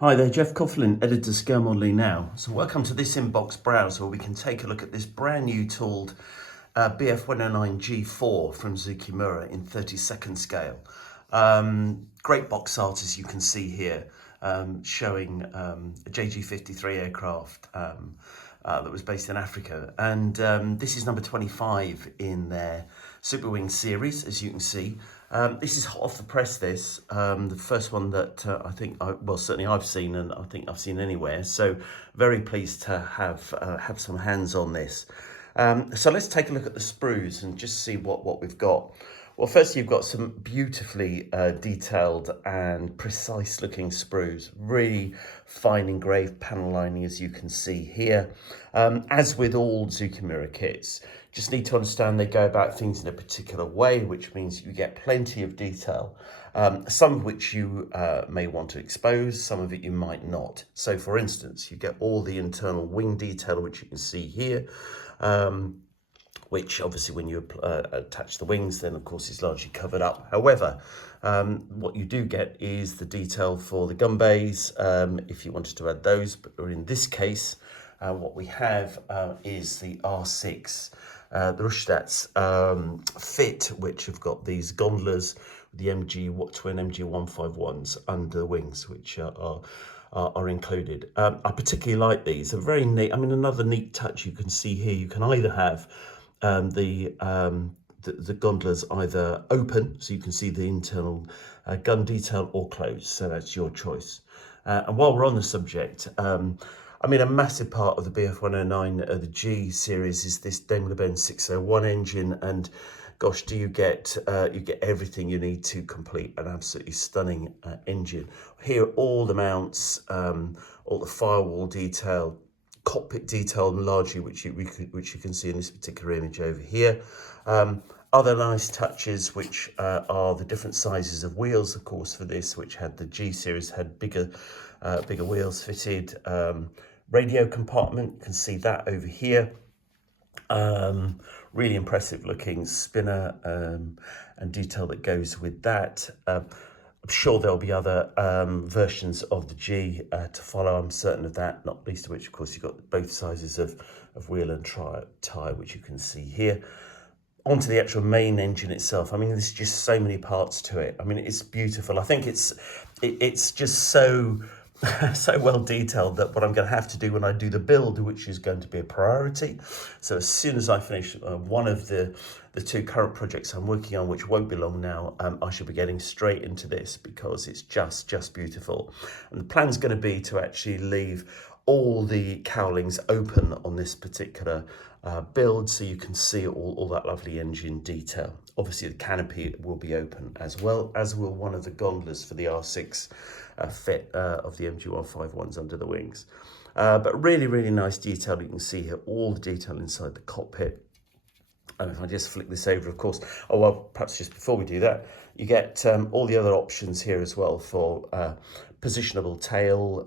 Hi there, Geoff Coughlin, editor Scale Modelling Now. So welcome to this inbox browser where we can take a look at this brand new tooled BF 109G-4 from Zoukei-Mura in 32nd scale. Great box art, as you can see here, showing a JG-53 aircraft that was based in Africa. And this is number 25 in their Super Wing series, as you can see. This is hot off the press, the first one that I think, certainly I've seen, and I think I've seen anywhere. So very pleased to have some hands on this. So let's take a look at the sprues and just see what we've got. Well, first you've got some beautifully detailed and precise looking sprues, really fine engraved panel lining, as you can see here. As with all Zoukei-Mura kits, just need to understand they go about things in a particular way, which means you get plenty of detail, some of which you may want to expose, some of it you might not. So for instance, you get all the internal wing detail, which you can see here, which obviously when you attach the wings, then of course is largely covered up. However, what you do get is the detail for the gun bays, if you wanted to add those, but in this case, what we have is the R6, the Rüstadt's fit, which have got these gondolas, the twin MG151s under the wings, which are included. I particularly like these. They're very neat. I mean, another neat touch you can see here, you can either have the gondolas either open, so you can see the internal gun detail, or closed, so that's your choice. And while we're on the subject, I mean, a massive part of the BF 109, the G series, is this Daimler-Benz 601 engine, and gosh, do you get everything you need to complete an absolutely stunning engine. Here, all the mounts, all the firewall detail, cockpit detail largely, which you can see in this particular image over here. Other nice touches, which are the different sizes of wheels, of course, for this, which had the G series had bigger wheels fitted. Radio compartment, you can see that over here. Really impressive looking spinner and detail that goes with that. I'm sure there'll be other versions of the G to follow, I'm certain of that, not least of which, of course, you've got both sizes of wheel and tyre, which you can see here. Onto the actual main engine itself. I mean, there's just so many parts to it. I mean, it's beautiful. I think it's just so so well detailed that what I'm going to have to do when I do the build, which is going to be a priority. So as soon as I finish one of the two current projects I'm working on, which won't be long now, I should be getting straight into this because it's just beautiful. And the plan's going to be to actually leave all the cowlings open on this particular build, so you can see all that lovely engine detail. Obviously the canopy will be open, as well as will one of the gondolas for the R6 fit of the MG151s under the wings. But really nice detail. You can see here all the detail inside the cockpit. And if I just flick this over, of course, perhaps just before we do that, you get all the other options here as well for positionable tail,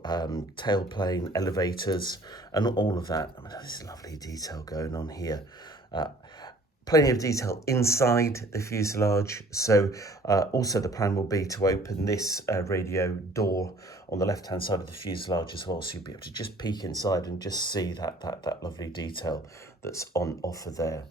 tailplane, elevators, and all of that. I mean, there's lovely detail going on here. Plenty of detail inside the fuselage. So also the plan will be to open this radio door on the left-hand side of the fuselage as well, so you'll be able to just peek inside and just see that lovely detail that's on offer there.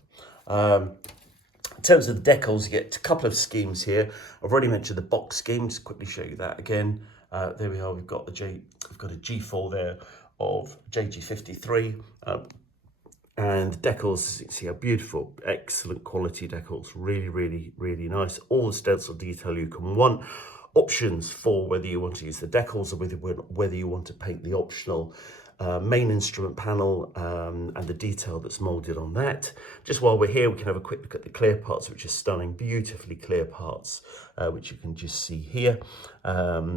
In terms of the decals, you get a couple of schemes here. I've already mentioned the box scheme. Just quickly show you that again. There we are. We've got a G4 there of JG53. And decals, you can see how beautiful, excellent quality decals, really nice. All the stencil detail you can want. Options for whether you want to use the decals or whether you want to paint the optional main instrument panel and the detail that's molded on that. Just while we're here, we can have a quick look at the clear parts, which are stunning, beautifully clear parts, which you can just see here,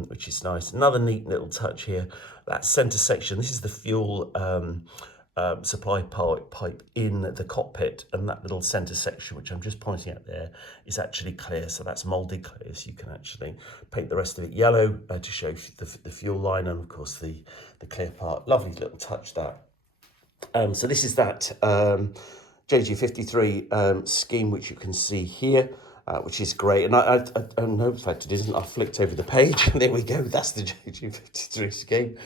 which is nice. Another neat little touch here, that center section. This is the fuel supply pipe in the cockpit, and that little center section, which I'm just pointing out there, is actually clear, so that's molded clear, so you can actually paint the rest of it yellow to show the fuel line, and of course the clear part. Lovely little touch, that. So this is that JG53 scheme, which you can see here. which is great. And I know, in fact, it isn't. I flicked over the page, and there we go. That's the JG53 scheme,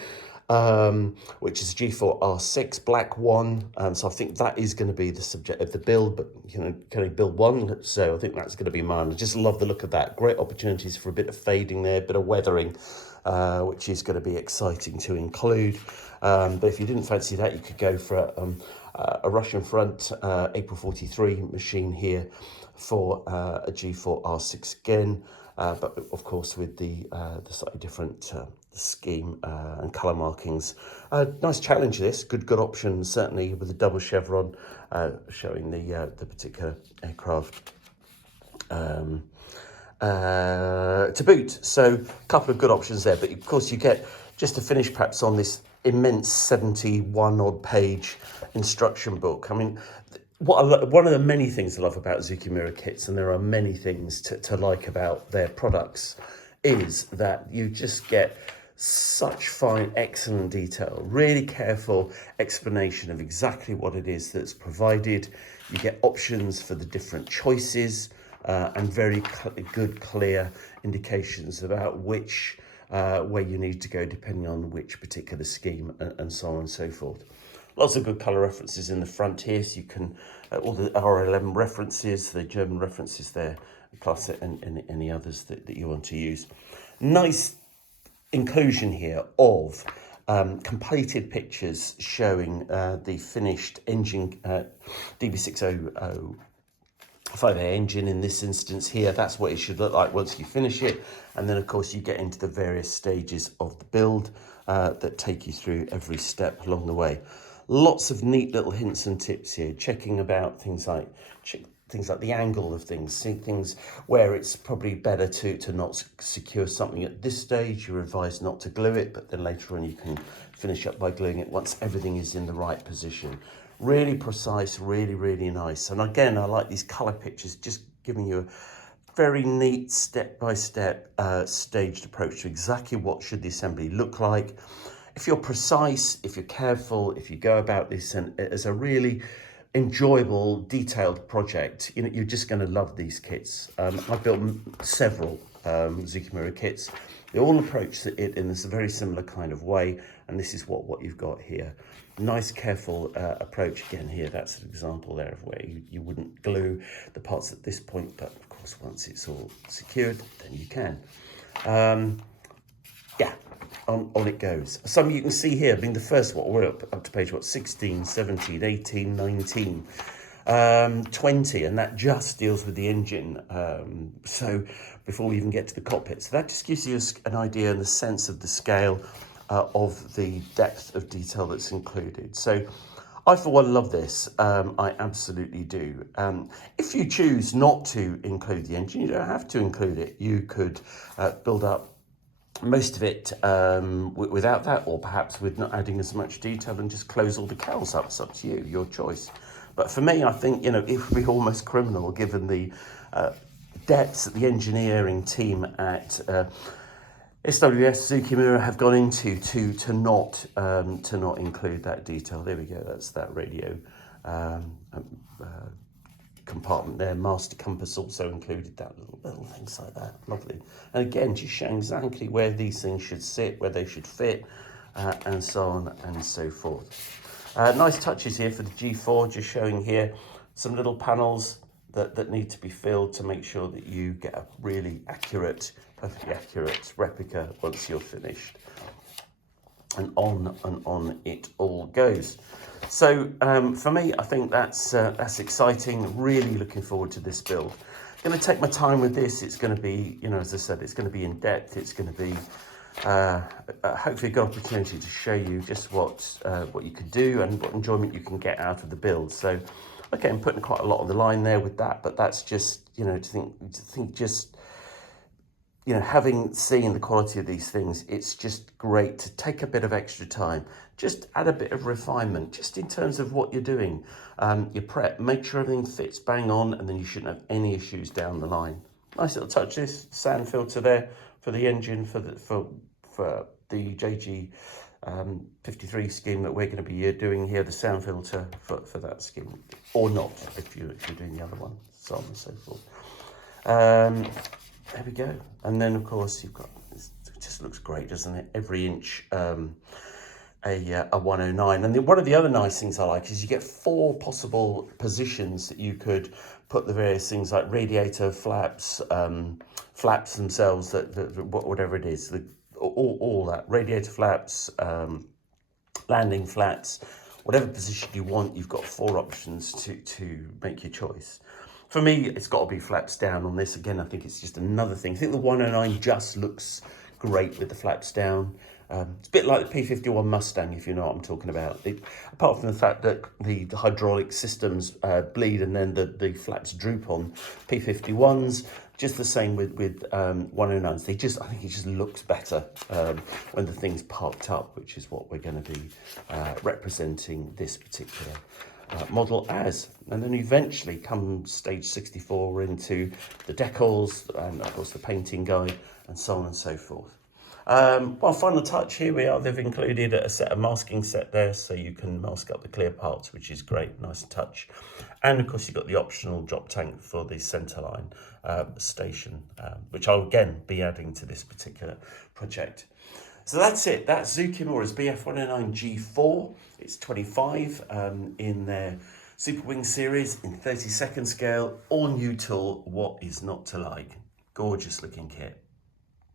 which is a G4R6 black one. So I think that is going to be the subject of the build, but can I build one? So I think that's going to be mine. I just love the look of that. Great opportunities for a bit of fading there, a bit of weathering, which is going to be exciting to include. But if you didn't fancy that, you could go for a Russian front April 43 machine here for a G4R6 again, but of course with the slightly different scheme and colour markings. Nice challenge this, good option, certainly with the double chevron showing the particular aircraft to boot. So a couple of good options there, but of course you get just to finish perhaps on this immense 71 odd page instruction book. I mean, one of the many things I love about Zoukei-Mura kits, and there are many things to like about their products, is that you just get such fine, excellent detail, really careful explanation of exactly what it is that's provided. You get options for the different choices and very good, clear indications about which way you need to go depending on which particular scheme and so on and so forth. Lots of good colour references in the front here, so you can, all the R11 references, the German references there, plus any others that you want to use. Nice inclusion here of completed pictures showing the finished engine, DB605A engine in this instance here. That's what it should look like once you finish it. And then of course you get into the various stages of the build that take you through every step along the way. Lots of neat little hints and tips here, checking about things like the angle of things, see things where it's probably better to not secure something at this stage. You're advised not to glue it, but then later on you can finish up by gluing it once everything is in the right position. Really precise, really nice. And again, I like these colour pictures, just giving you a very neat step-by-step staged approach to exactly what should the assembly look like. If you're precise, if you're careful, if you go about this and as a really enjoyable, detailed project, you're just going to love these kits. I've built several Zoukei-Mura kits. They all approach it in this very similar kind of way, and this is what you've got here. Nice, careful approach. Again, here, that's an example there of where you wouldn't glue the parts at this point, but of course, once it's all secured, then you can. Yeah. On it goes. Some you can see here, being the first, we're up to page 16, 17, 18, 19, 20, and that just deals with the engine. So before we even get to the cockpit. So that just gives you an idea and the sense of the scale of the depth of detail that's included. So I, for one, love this. I absolutely do. If you choose not to include the engine, you don't have to include it. You could build up most of it without that, or perhaps with not adding as much detail and just close all the cowls up. It's up to you, your choice. But for me, I think, it would be almost criminal given the depths that the engineering team at SWS Zoukei-Mura have gone into to not include that detail. There we go, that's that radio compartment there. Master compass also included that, little things like that. Lovely. And again, just showing exactly where these things should sit, where they should fit, and so on and so forth. Nice touches here for the G4, just showing here some little panels that need to be filled to make sure that you get a really accurate, perfectly accurate replica once you're finished. And on it all goes. So for me, I think that's exciting. Really looking forward to this build. Going to take my time with this. It's going to be, as I said, it's going to be in depth. It's going to be hopefully a good opportunity to show you just what you could do and what enjoyment you can get out of the build. So, okay, I'm putting quite a lot on the line there with that, but that's just, to think just, having seen the quality of these things, it's just great to take a bit of extra time, just add a bit of refinement, just in terms of what you're doing. Your prep, make sure everything fits bang on, and then you shouldn't have any issues down the line. Nice little touch, this sand filter there for the engine, for the JG 53 scheme that we're going to be doing here, the sound filter for that scheme, or not if you're doing the other one, so on and so forth. There we go. And then of course you've got, it just looks great, doesn't it? Every inch a 109. And one of the other nice things I like is you get 4 possible positions that you could put the various things like radiator flaps, flaps themselves, whatever it is, all that, radiator flaps, landing flaps, whatever position you want, you've got 4 options to make your choice. For me, it's got to be flaps down on this. Again, I think it's just another thing. I think the 109 just looks great with the flaps down. It's a bit like the P51 Mustang, if you know what I'm talking about. Apart from the fact that the hydraulic systems bleed and then the flaps droop on P51s, just the same with 109s. I think it just looks better when the thing's parked up, which is what we're going to be representing this particular model as. And then eventually come stage 64 into the decals and of course the painting guide and so on and so forth. Well, final touch, here we are. They've included a set of masking set there, so you can mask up the clear parts, which is great, nice touch. And of course you've got the optional drop tank for the centerline station, which I'll again be adding to this particular project. So that's it. That's Zoukei-Mura's BF109G4. It's 25 in their Super Wing series in 32nd scale. All new tool. What is not to like? Gorgeous looking kit.